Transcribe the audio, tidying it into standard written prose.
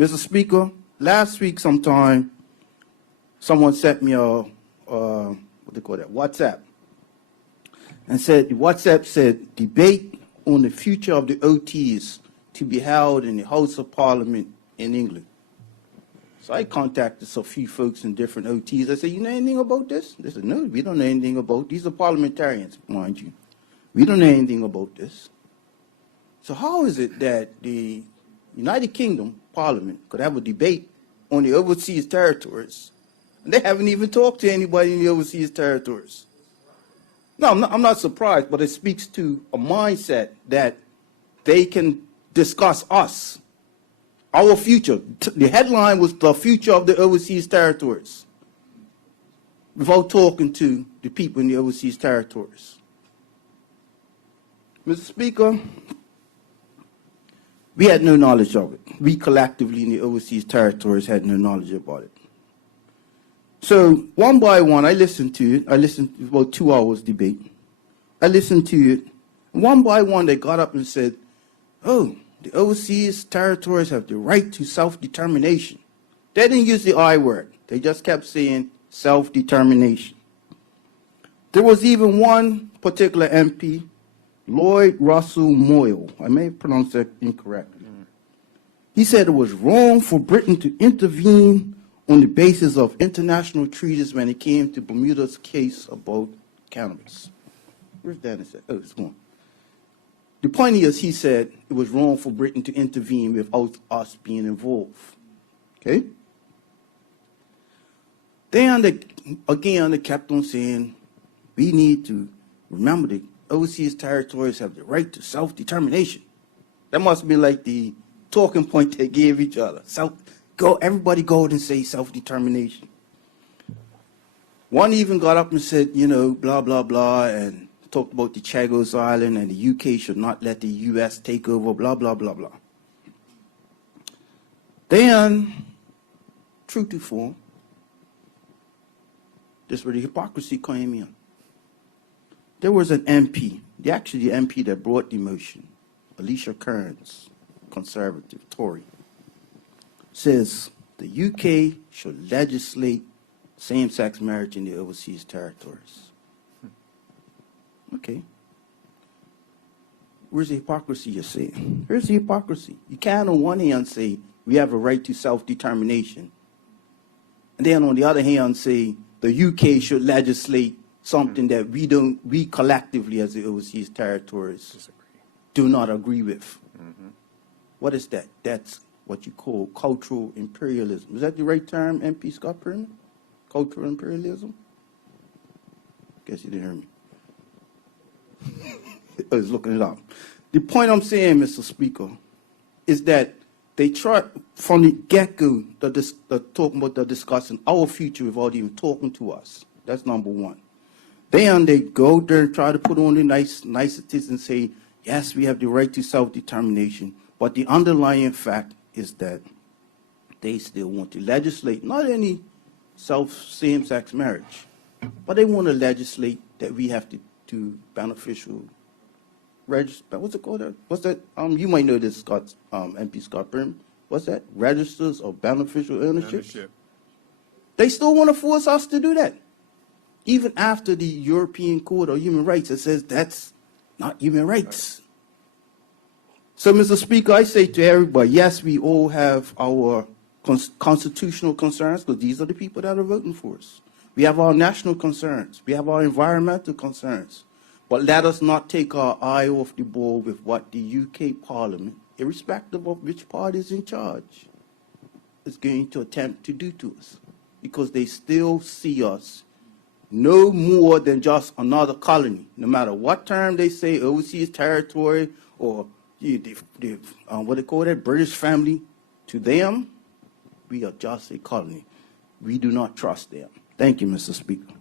Mr. Speaker, last week sometime, someone sent me a, what they call that, WhatsApp, and said, WhatsApp said, debate on the future of the OTs to be held in the House of Parliament in England. So I contacted a few folks in different OTs. I said, you know anything about this? They said, no, we don't know anything about, these are parliamentarians, mind you. We don't know anything about this. So how is it that the United Kingdom Parliament could have a debate on the overseas territories, and they haven't even talked to anybody in the overseas territories? No, I'm not surprised, but it speaks to a mindset that they can discuss us, our future. The headline was the future of the overseas territories, without talking to the people in the overseas territories. Mr. Speaker, we had no knowledge of it. We collectively in the overseas territories had no knowledge about it. So one by one, I listened to it. I listened to about 2 hours debate. I listened to it. One by one, they got up and said, oh, the overseas territories have the right to self-determination. They didn't use the I word. They just kept saying self-determination. There was even one particular MP, Lloyd Russell Moyle. I may have pronounced that incorrectly. He said it was wrong for Britain to intervene on the basis of international treaties when it came to Bermuda's case about cannabis. Where's Dennis at? Oh, it's gone. The point is, he said it was wrong for Britain to intervene without us being involved. Okay? Then, again, they kept on saying, we need to remember the overseas territories have the right to self-determination. That must be like the talking point they gave each other. Everybody go and say self-determination. One even got up and said, you know, blah, blah, blah, and talked about the Chagos Island and the UK should not let the US take over, blah, blah, blah, blah. Then, true to form, this is where the hypocrisy came in. There was an MP, actually the MP that brought the motion, Alicia Kearns, Conservative, Tory, says the UK should legislate same-sex marriage in the overseas territories. Okay. Where's the hypocrisy you're saying? Here's the hypocrisy. You can't on one hand say we have a right to self-determination, and then on the other hand say the UK should legislate something that we collectively as the overseas territories do not agree with. What is that? That's what you call cultural imperialism. Is that the right term, MP Scott Perman? Cultural imperialism? Guess you didn't hear me. I was looking it up. The point I'm saying, Mr. Speaker, is that they try from the get-go, talking about the discussing our future without even talking to us. That's number one. Then they go there and try to put on the niceties and say, yes, we have the right to self-determination. But the underlying fact is that they still want to legislate not any same-sex marriage, but they want to legislate that we have to do beneficial register. What's it called? What's that? You might know this, Scott, MP Scott Brim. What's that? Registers of beneficial ownership. They still want to force us to do that, even after the European Court of Human Rights that says that's not human rights. So, Mr. Speaker, I say to everybody, yes, we all have our constitutional concerns, because these are the people that are voting for us. We have our national concerns. We have our environmental concerns. But let us not take our eye off the ball with what the UK Parliament, irrespective of which party is in charge, is going to attempt to do to us. Because they still see us no more than just another colony. No matter what term they say, overseas territory, or what they call that, British family, to them, we are just a colony. We do not trust them. Thank you, Mr. Speaker.